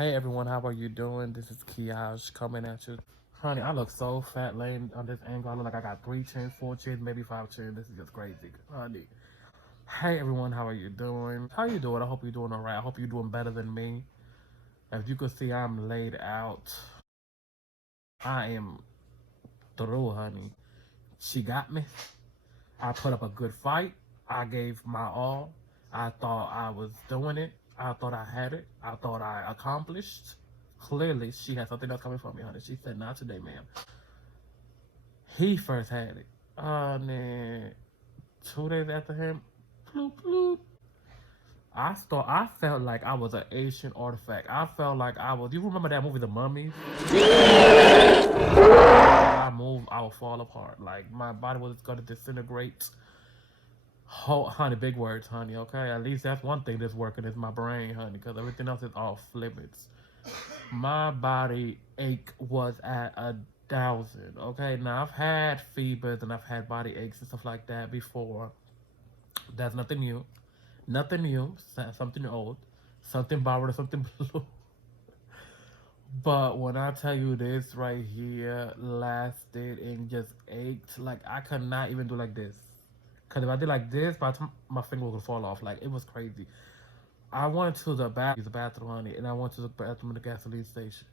Hey everyone, how are you doing? This is Kiaaj coming at you. Honey, I look so fat laying on this angle. I look like I got 3 chins, 4 chins, maybe 5 chins. This is just crazy. Honey. Hey everyone, how are you doing? How you doing? I hope you're doing alright. I hope you're doing better than me. As you can see, I'm laid out. I am through, honey. She got me. I put up a good fight. I gave my all. I thought I was doing it. I thought I had it. I thought I accomplished. Clearly, she had something else coming for me, honey. She said, not today, ma'am. He first had it. And then 2 days after him, bloop, bloop. I felt like I was an ancient artifact. I felt like I was. You remember that movie, The Mummy? I moved, I would fall apart. Like my body was gonna disintegrate. Oh, honey, big words, honey. Okay, at least that's one thing that's working is my brain, honey, because everything else is off limits. My body ache was at 1,000. Okay, now I've had fevers and I've had body aches and stuff like that before. That's nothing new. Nothing new. Something old. Something borrowed. Something blue. But when I tell you this right here lasted and just ached, like I could not even do like this. Cause if I did like this, by the time my finger would fall off. Like it was crazy. I went to the bathroom, honey, and I went to the bathroom at the gasoline station.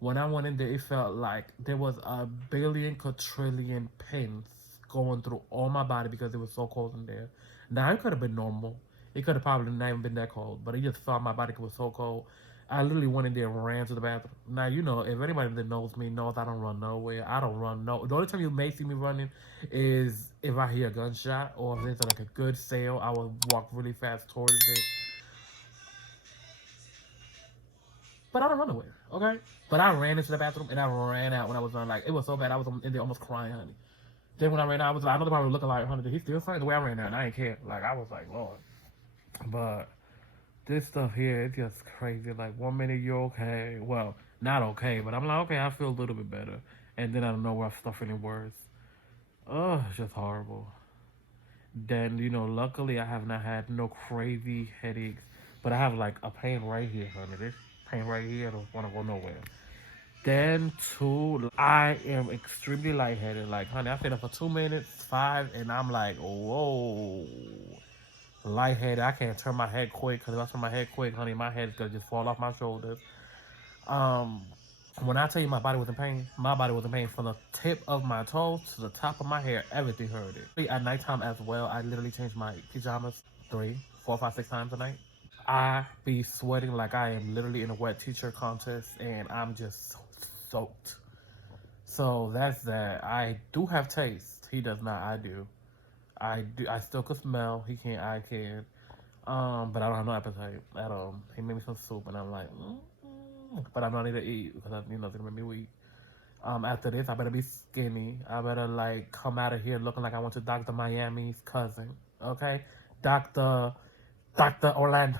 When I went in there, it felt like there was a billion quadrillion pins going through all my body because it was so cold in there. Now it could have been normal. It could have probably not even been that cold, but it just felt my body was so cold. I literally went in there and ran to the bathroom. Now, you know, if anybody that knows me knows I don't run nowhere. I don't run no. The only time you may see me running is if I hear a gunshot or if there's like a good sale. I will walk really fast towards it. But I don't run nowhere, okay? But I ran into the bathroom and I ran out when I was done. Like, it was so bad. I was in there almost crying, honey. Then when I ran out, I was like, I know they probably looking like, honey, did he still fight? The way I ran out, and I ain't care. Like, I was like, Lord. But this stuff here, it's just crazy. Like, 1 minute you're okay. Well, not okay, but I'm like, okay, I feel a little bit better. And then I don't know where I start feeling worse. Oh, it's just horrible. Then, you know, luckily I have not had no crazy headaches. But I have, like, a pain right here, honey. This pain right here, I don't want to go nowhere. Then, two, I am extremely lightheaded. Like, honey, I stayed up for 2 minutes, 5, and I'm like, whoa. Lightheaded. I can't turn my head quick because if I turn my head quick, honey, my head's gonna just fall off my shoulders. Um, when I tell you my body was in pain, my body was in pain from the tip of my toes to the top of my hair. Everything hurt it. At nighttime as well, I literally changed my pajamas 3, 4, 5, 6 times a night. I be sweating like I am literally in a wet t-shirt contest, and I'm just soaked. So that's that. I do have taste. He does not. I do. I do. I still can smell. He can't. I can. But I don't have no appetite at all. He made me some soup, and I'm like, but I'm not need to eat because you know it's gonna make me weak. After this, I better be skinny. I better like come out of here looking like I went to Dr. Miami's cousin. Okay, Dr. Orlando.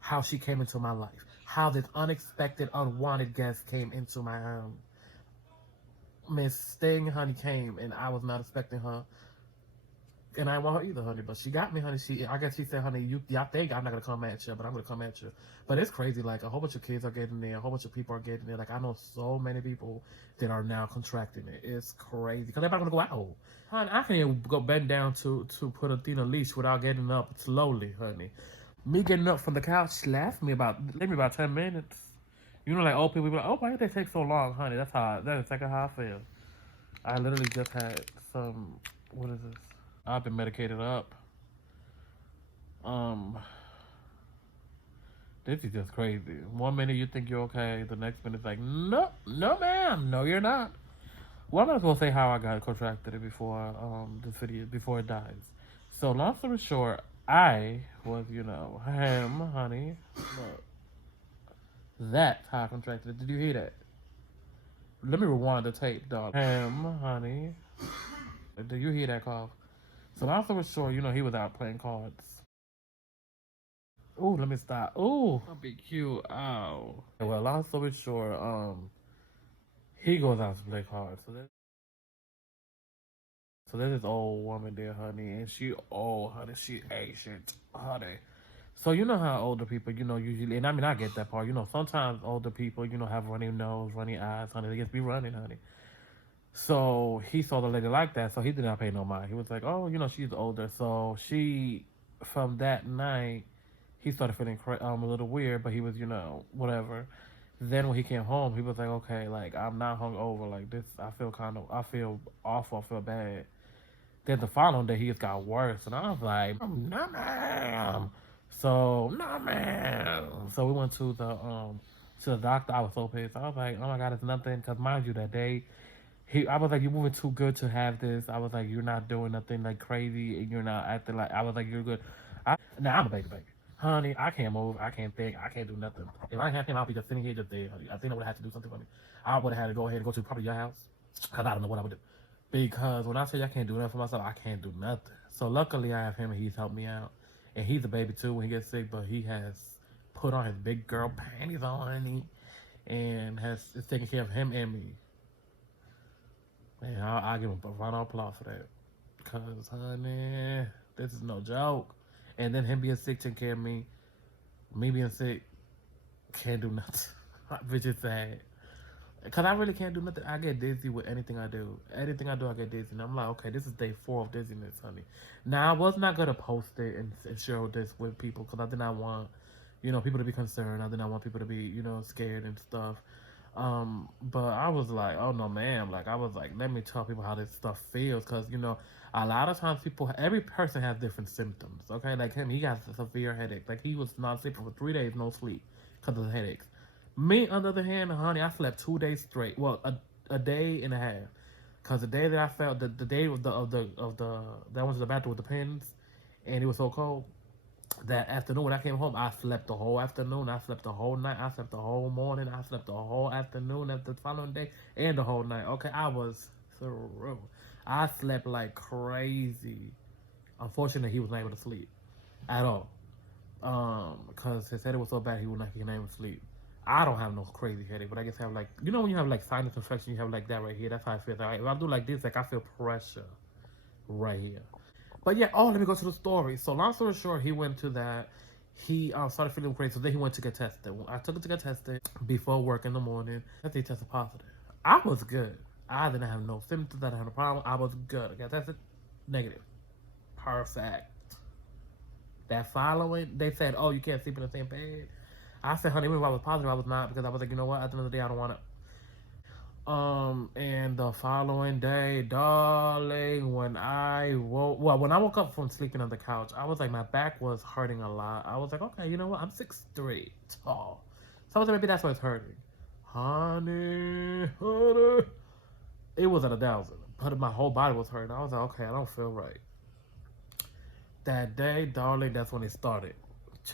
How she came into my life. How this unexpected, unwanted guest came into my home. Miss Sting, honey, came, and I was not expecting her. And I didn't want her either, honey. But she got me, honey. I guess she said, honey, y'all think I'm not gonna come at you, but I'm gonna come at you. But it's crazy. Like a whole bunch of kids are getting there. A whole bunch of people are getting there. Like I know so many people that are now contracting it. It's crazy because everybody's gonna go out. Honey, I can't even go bend down to put a thing on a leash without getting up slowly, honey. Me getting up from the couch lasted me about 10 minutes. You know, like old people be like, oh, why did they take so long, honey? That's exactly how I feel. I literally just had some. What is this? I've been medicated up. This is just crazy. 1 minute you think you're okay, the next minute it's like, no, no, ma'am, no, you're not. Well, I'm not gonna say how I got contracted it before this video before it dies. So long story short, I was, you know, honey. Look, that's how I contracted it. Did you hear that? Let me rewind the tape, dog. Honey. Did you hear that cough? So long story short, you know, he was out playing cards. Ooh, let me stop. Ooh, I'll be cute. Ow. Well, long story short, he goes out to play cards. So there's this old woman there, honey, and she old, honey. She ancient, honey. So you know how older people, usually, and I mean I get that part. Sometimes older people, have runny nose, runny eyes, honey. They just be running, honey. So he saw the lady like that, so he did not pay no mind. He was like, "Oh, she's older." So from that night, he started feeling a little weird, but he was, whatever. Then when he came home, he was like, "Okay, like I'm not hungover. Like this, I feel awful. I feel bad." Then the following day, he just got worse, and I was like, "No, ma'am." So, no, ma'am. So we went to the doctor. I was so pissed. I was like, "Oh my god, it's nothing." Cause mind you, that day I was like, "You're moving too good to have this." I was like, "You're not doing nothing like crazy, and you're not acting like." I was like, "You're good." Now I'm a baby, honey. I can't move. I can't think. I can't do nothing. If I had him, I'll be just sitting here just dead, honey. I think I would have had to do something funny. I would have had to go ahead and go to probably your house, cause I don't know what I would do. Because when I tell you I can't do nothing for myself, I can't do nothing. So luckily I have him, and he's helped me out, and he's a baby too when he gets sick. But he has put on his big girl panties on, and is taking care of him and me. Man, I'll give him a round of applause for that. Because, honey, this is no joke. And then him being sick taking care of me being sick, can't do nothing. Which is sad. Because I really can't do nothing. I get dizzy with anything I do. Anything I do, I get dizzy. And I'm like, okay, this is day 4 of dizziness, honey. Now, I was not going to post it and share this with people because I did not want, people to be concerned. I did not want people to be, scared and stuff. But I was like, oh no, ma'am. Like, I was like, let me tell people how this stuff feels. Because, a lot of times every person has different symptoms. Okay. Like him, he got a severe headache. Like, he was not sleeping for 3 days, no sleep because of the headaches. Me, on the other hand, honey, I slept 2 days straight. Well, a day and a half. Because the day that I felt, the day that I went to the bathroom with the pins, and it was so cold, that afternoon when I came home, I slept the whole afternoon. I slept the whole night. I slept the whole morning. I slept the whole afternoon of the following day and the whole night. Okay, I was through. I slept like crazy. Unfortunately, he was not able to sleep at all. Because his headache was so bad, he was not able to sleep. I don't have no crazy headache, but I just have like, when you have like sinus infection, you have like that right here. That's how I feel. Like, if I do like this, like I feel pressure right here. But yeah, let me go to the story. So long story short, he went to that. He started feeling crazy, so then he went to get tested. I took him to get tested before work in the morning. He tested positive. I was good. I didn't have no symptoms. I didn't have no problem. I was good. I got tested negative. Perfect. That following, they said, "Oh, you can't sleep in the same bed." I said, "Honey, even if I was positive, I was not," because I was like, you know what? At the end of the day, I don't want to. And the following day, darling, when I woke up from sleeping on the couch, I was like, my back was hurting a lot. I was like, okay, you know what? I'm 6'3" tall. So I was like, maybe that's why it's hurting. Honey, it was at 1,000. But my whole body was hurting. I was like, okay, I don't feel right. That day, darling, that's when it started.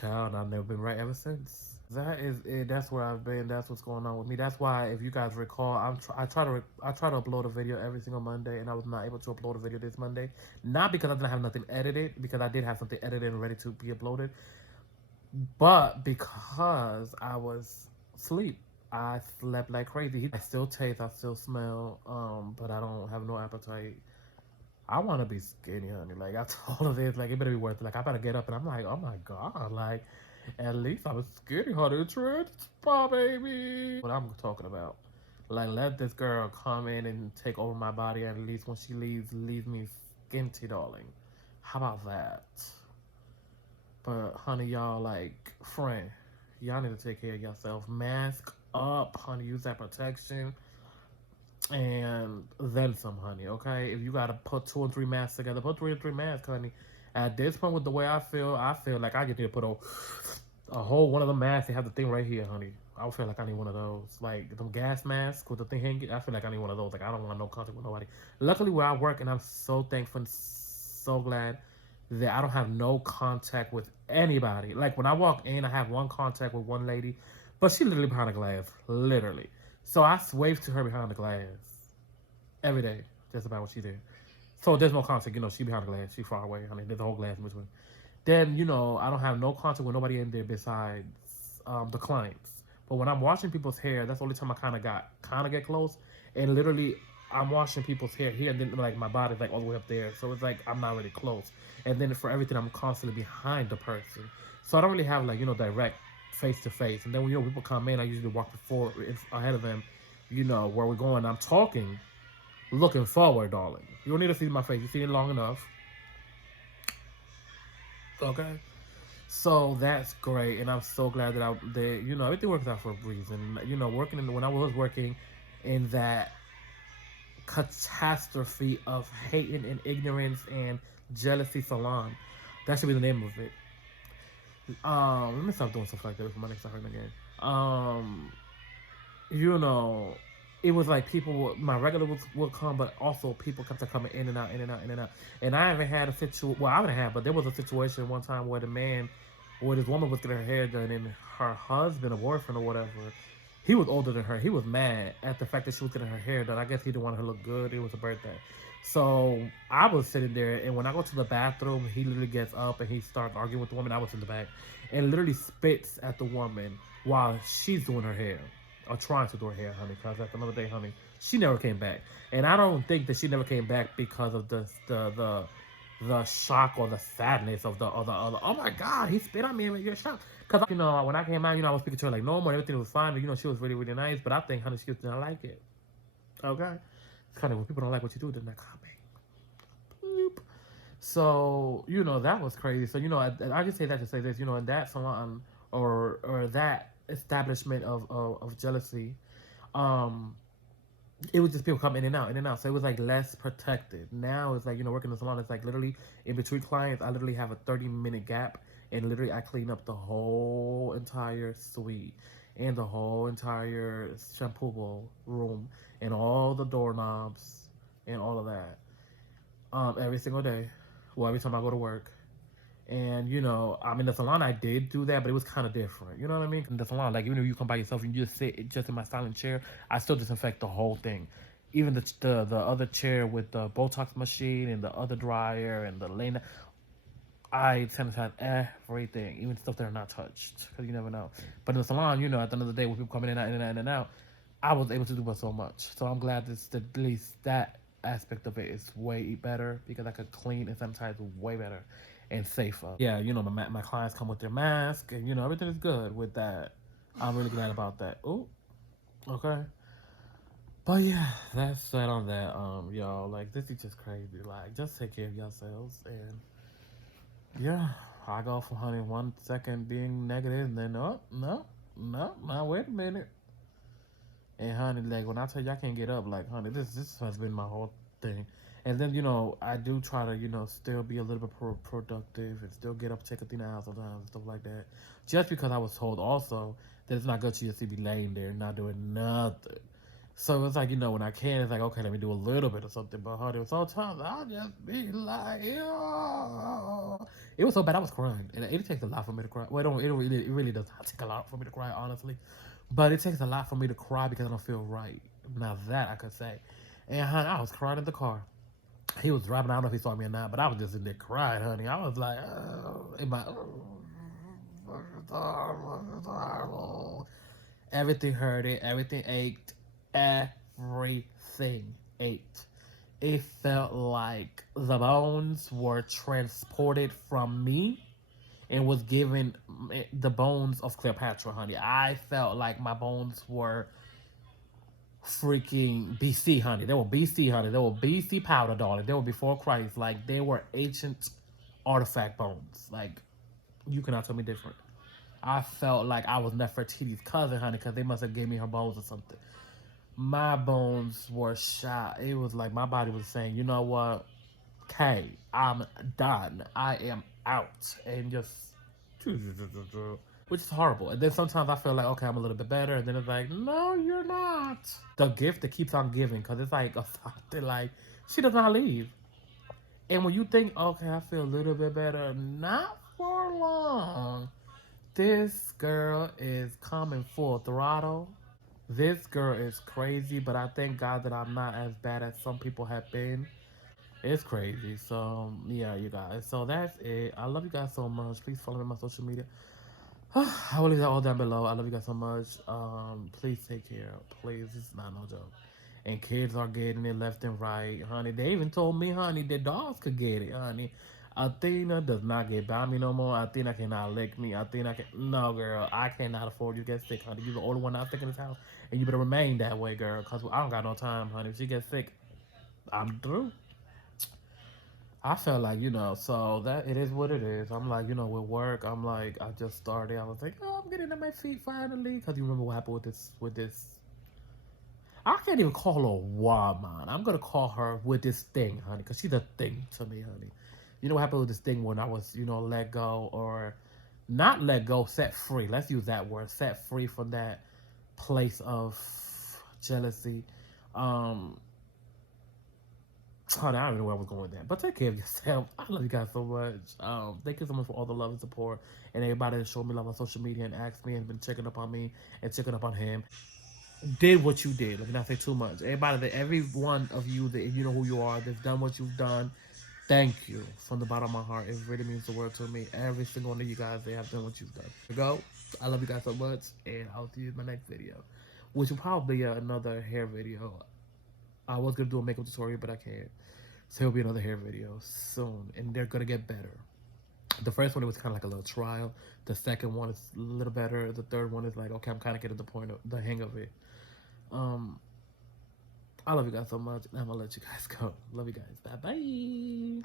Child, I've never been right ever since. That is it. That's where I've been. That's what's going on with me. That's why, if you guys recall, I try to upload a video every single Monday, and I was not able to upload a video this Monday. Not because I didn't have nothing edited, because I did have something edited and ready to be uploaded, but because I was asleep. I slept like crazy. I still taste, I still smell, but I don't have no appetite. I want to be skinny, honey. Like, I told her this, like, it better be worth it. Like, I better get up, and I'm like, oh my god, like, at least I was skinny, honey. Spa, baby. What I'm talking about. Like, let this girl come in and take over my body, and at least when she leaves me skinty, darling. How about that? But, honey, y'all, like, friend, y'all need to take care of yourself. Mask up, honey. Use that protection. And then some, honey, okay? If you gotta put 2 and 3 masks together, put 3 and 3 masks, honey. At this point, with the way I feel like I just need to put a whole one of the masks and have the thing right here, honey. I feel like I need one of those. Like, them gas masks with the thing hanging, I feel like I need one of those. Like, I don't want no contact with nobody. Luckily, where I work, and I'm so thankful and so glad that I don't have no contact with anybody. Like, when I walk in, I have one contact with one lady, but she literally behind a glass. Literally. So I wave to her behind the glass every day, just about what she did. So there's no contact, she behind the glass, she far away. I mean, there's a whole glass in between. Then, I don't have no contact with nobody in there besides the clients. But when I'm washing people's hair, that's the only time I kind of get close. And literally, I'm washing people's hair here, and then like my body's like all the way up there. So it's like I'm not really close. And then for everything, I'm constantly behind the person. So I don't really have like, you know, direct face to face. And then when, you know, people come in, I usually walk before ahead of them, you know, where we're going. I'm talking, looking forward, darling. You don't need to see my face. You see it long enough. Okay. So that's great, and I'm so glad that you know, everything works out for a reason. You know, when I was working in that catastrophe of hating and ignorance and jealousy salon, that should be the name of it. Let me stop doing stuff like that before my neck start hurting again. You know, it was like my regulars would come, but also people kept coming in and out, in and out, in and out. And I haven't had a situation, well, I haven't had, but there was a situation one time where this woman was getting her hair done, and her husband or boyfriend or whatever, he was older than her. He was mad at the fact that she was getting her hair done. I guess he didn't want her to look good. It was a birthday. So I was sitting there, and when I go to the bathroom, he literally gets up and he starts arguing with the woman. I was in the back, and literally spits at the woman while she's doing her hair. Or trying to do her hair, honey, because at the end of the day, honey, she never came back. And I don't think that she never came back because of the shock or the sadness of the oh my God, he spit on me and you're shocked. Because, you know, when I came out, you know, I was speaking to her like normal, everything was fine, but, you know, she was really, really nice. But I think, honey, she didn't like it. Okay? It's kind of when people don't like what you do, then they're coming. Boop. So, you know, that was crazy. So, you know, I just say that to say this, you know, in that salon or that establishment of jealousy, it was just people come in and out, in and out. So it was like less protected. Now it's like, you know, working in the salon, it's like literally in between clients, I literally have a 30-minute gap, and literally I clean up the whole entire suite and the whole entire shampoo bowl room and all the doorknobs and all of that every single day. Well, every time I go to work. And, you know, I mean, the salon, I did do that, but it was kind of different. You know what I mean? In the salon, like, even if you come by yourself and you just sit just in my silent chair, I still disinfect the whole thing. Even the other chair with the Botox machine and the other dryer and the lane, I sanitize everything, even stuff that are not touched, because you never know. But in the salon, you know, at the end of the day, with people coming in and out, in and out, in and out, I was able to do so much. So I'm glad at least that aspect of it is way better, because I could clean and sanitize way better and safer. Yeah, you know, my clients come with their mask, and, you know, everything is good with that. I'm really glad about that. Oh, okay. But yeah, that's that on that. Y'all, like, this is just crazy. Like, just take care of yourselves, and yeah, I go from, honey, 1 second being negative, and then no, now wait a minute. And, honey, like, when I tell you I can't get up, like, honey, this has been my whole thing. And then, you know, I do try to, you know, still be a little bit productive and still get up, take a thing out sometimes and stuff like that. Just because I was told also that it's not good to just be laying there and not doing nothing. So it's like, you know, when I can, it's like, okay, let me do a little bit of something. But, honey, sometimes I'll just be like, oh. It was so bad, I was crying. And it takes a lot for me to cry. Well, it really does not take a lot for me to cry, honestly. But it takes a lot for me to cry because I don't feel right. Now that I could say. And, honey, I was crying in the car. He was driving. I don't know if he saw me or not, but I was just in there crying, honey. I was like, oh, in my, everything hurted, everything ached, everything ached. It felt like the bones were transported from me and was given the bones of Cleopatra, honey. I felt like my bones were freaking BC, honey. They were BC, honey. They were BC powder, darling. They were before Christ. Like, they were ancient artifact bones. Like, you cannot tell me different. I felt like I was Nefertiti's cousin, honey, because they must have gave me her bones or something. My bones were shot. It was like my body was saying, you know what? Okay, I'm done. I am out. And just, which is horrible. And then sometimes I feel like, okay, I'm a little bit better. And then it's like, no, you're not. The gift that keeps on giving, because it's like, like, she does not leave. And when you think, okay, I feel a little bit better, not for long. This girl is coming full throttle. This girl is crazy, but I thank God that I'm not as bad as some people have been. It's crazy. So, yeah, you guys. So, that's it. I love you guys so much. Please follow me on my social media. I will leave that all down below. I love you guys so much. Please take care. Please. It's not no joke. And kids are getting it left and right, honey. They even told me, honey, that dogs could get it, honey. Athena does not get by me no more. Athena cannot lick me. Athena can no girl. I cannot afford you to get sick, honey. You're the only one not sick in this house, and you better remain that way, girl. Cause I don't got no time, honey. If she gets sick, I'm through. I felt like, so that it is what it is. I'm like, with work, I'm like, I just started. I was like, oh, I'm getting on my feet finally. Cause you remember what happened with this. I can't even call her a woman. I'm gonna call her with this thing, honey, cause she's a thing to me, honey. You know what happened with this thing when I was, let go or not let go, set free. Let's use that word, set free from that place of jealousy. Um, Oh, I don't even know where I was going with that. But take care of yourself. I love you guys so much. Thank you so much for all the love and support and everybody that showed me love on social media and asked me and been checking up on me and checking up on him. Did what you did. Let me not say too much. Every one of you that you know who you are, that's done what you've done. Thank you from the bottom of my heart. It really means the world to me. Every single one of you guys, they have done what you've done. Go. I love you guys so much, and I'll see you in my next video, which will probably be another hair video. I was gonna do a makeup tutorial, but I can't. So there'll be another hair video soon, and they're gonna get better. The first one, it was kind of like a little trial. The second one is a little better. The third one is like, okay, I'm kind of getting the hang of it. I love you guys so much, and I'm gonna let you guys go. Love you guys. Bye bye.